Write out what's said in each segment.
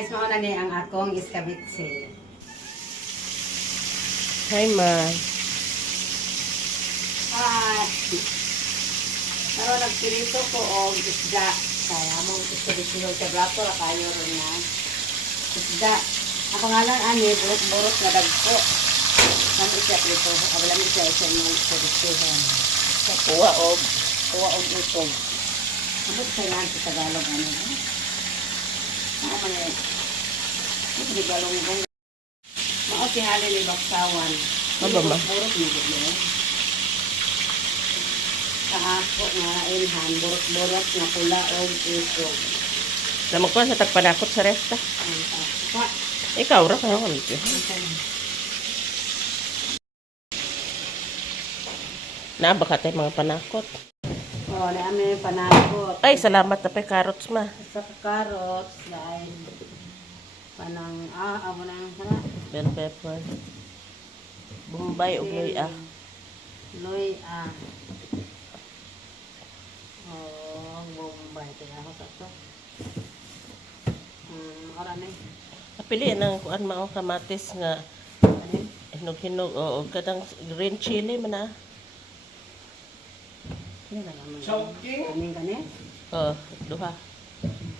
guys, mauna ni ang akong iskabitsi. Hi, ma. Pero nagpirito ko og isda. Kaya mong iskabitsi ho sa brato ra kayo ron na. Isda. Ang pangalan ani burot-burot na dagko. Nang isya prito, wala mi siya sa mong iskabitsi. Kuha og utog. Ano sa yan sa Tagalog ano? Ano man eh. Ito di galong-gong. Mao tingali ni baksawan. Ano ba? Burot ni gid. Kahapon nga ilhan, burot-burot na pula o utog. Naman ko sa tagpanakot sa resta. Ikaw ra kayo kami. Nabaka tayo mga panakot. Oo, namin panakot. Ay, salamat na pa carrots, ma. Sa carrots, dahil amo na yung Bell pepper. Bombay o luya. Luya. Oh, Bombay. Kaya ako sa ito. Ora na Kapili ng kuan mga kamatis nga hinog-hinog o kadang green chili man na. Choking? Kaming kani? Duha.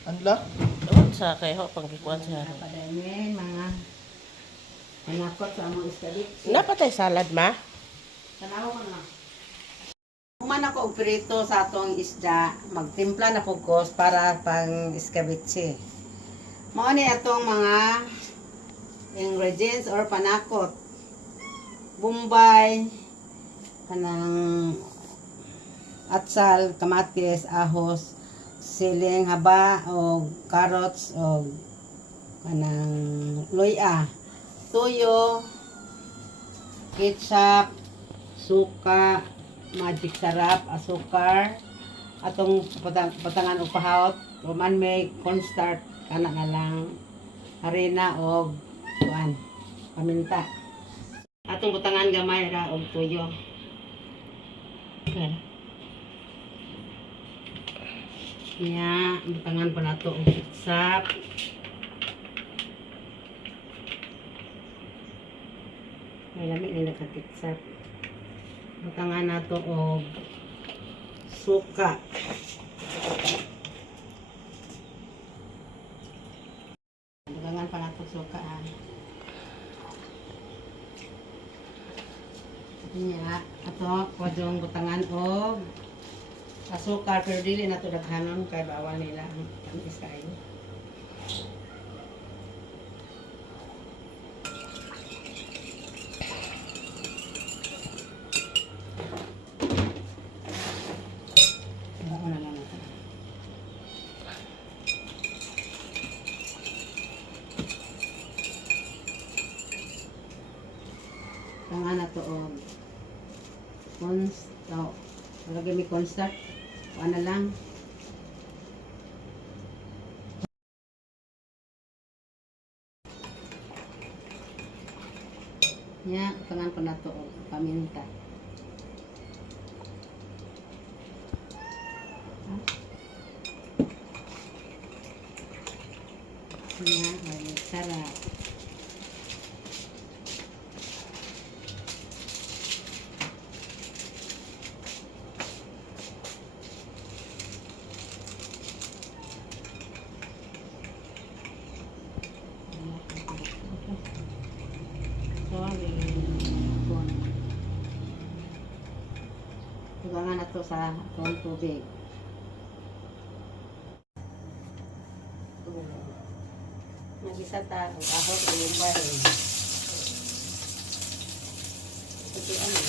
Anla? Doon sa kayo panggikuan sa harap. Padamin, mga panakot sa among iskabit. Napatay salad, ma? Tanaw ko na. Kuman ako og prito sa atong isda, magtimpla na pugkos para pang iskabitsi. Mao ni atong mga ingredients or panakot. Bombay, kanang atsal, kamatis, ahos, siling haba o carrots o kanang luya, tuyo, ketchup, suka, magic sarap, asukar, atong patangan og pahawt, o man may cornstarch kana na lang, harina og kuan, paminta. Atong butangan gamay ra og tuyo. Okay. Nya, butangan pa nato og ketchup. May lamig nila ka ketchup. Butangan nato og suka. Butangan pa nato suka. Nya, ato kwadong butangan og asukar, pero dili na ito daghanon kay bawal nila ang tamis kayo. Ano na lang ito. Tangan na ito o lagay may cornstarch. Ano lang. Nya, tangan ko na ito o paminta. Nya, ay sarap. Tubangan na ito sa atong tubig. Nag-isa ta, ahos, ulimbay. Ito ano?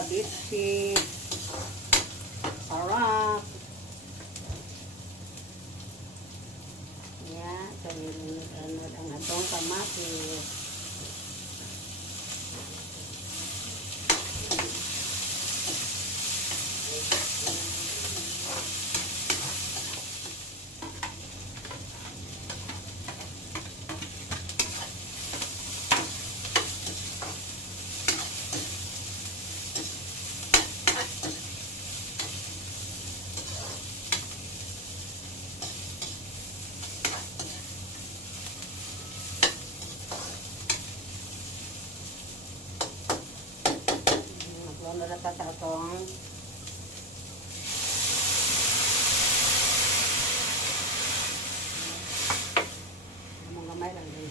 iskabitsi. Sarap. Yan, ano ang atong kamatis. Magluto na sa atong mga gamay lang din.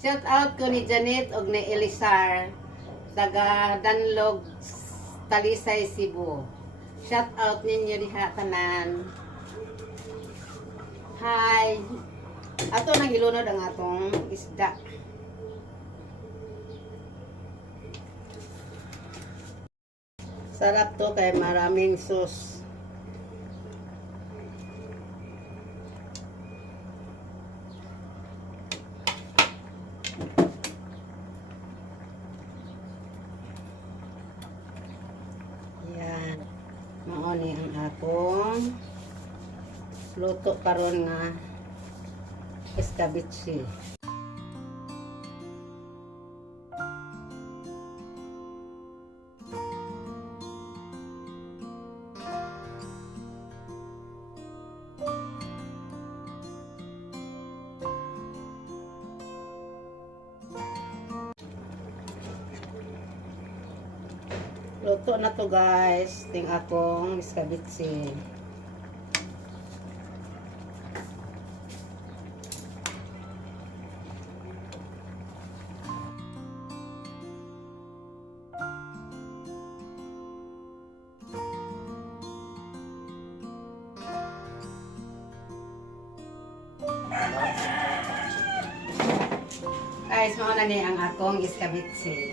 Shout out ko ni Janet og ni Elisar taga Danlog, Talisay, Cebu. Shout out ninyo diha tanan. Hi. Ato nang ilunod ang atong isda. Sarap to kay maraming sauce. Yan. Mao ni ang atong luto karon nga escabeche. Luto na to guys, ting akong escabeche. Guys, mao na ni ang akong escabeche.